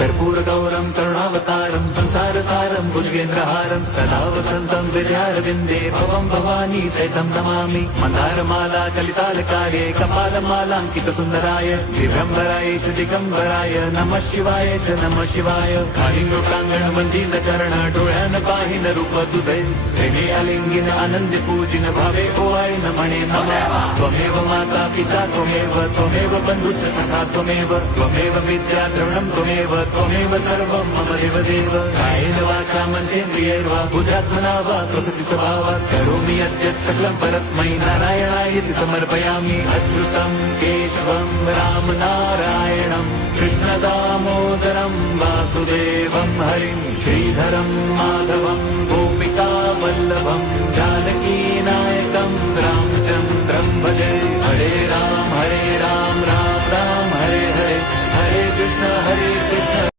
कर्पूरगौरं करुणावतारं संसारसारं भुजगेन्द्रहारं सदा वसन्तं विद्यारविन्दे भवं भवानी सहितं नमामि। मन्दारमाला कलितालकार्ये कपालमालाङ्कितसुन्दराय दिव्यम्बराय च दिगम्बराय नमः शिवाय च नमः शिवाय। कालिङ्गप्राङ्गण वन्दित चरण डोळ्यान पाहिन रूप तुझे प्रेमे अलिंगिन आनंद पूजिन भावे ओवाळीन म्हणे नमः। त्वमेव माता पिता त्वमेव बन्धुश्च सखा त्वमेव विद्या द्रविणं त्वमेव सर्वं मम देवदेव। कायेन वाचा मनसेन्द्रियैर्वा बुद्ध्यात्मना वा प्रकृति स्वभावात् करोमि यद्यत् सकलं परस्मै नारायणायति समर्पयामि। अच्युतं केशवं राम नारायणं कृष्णदामोदरं वासुदेवं हरिं श्रीधरं माधवं गोपिका वल्लभं जानकीनायकं रामचन्द्रं भजे। हरे राम राम राम हरे हरे हरे कृष्ण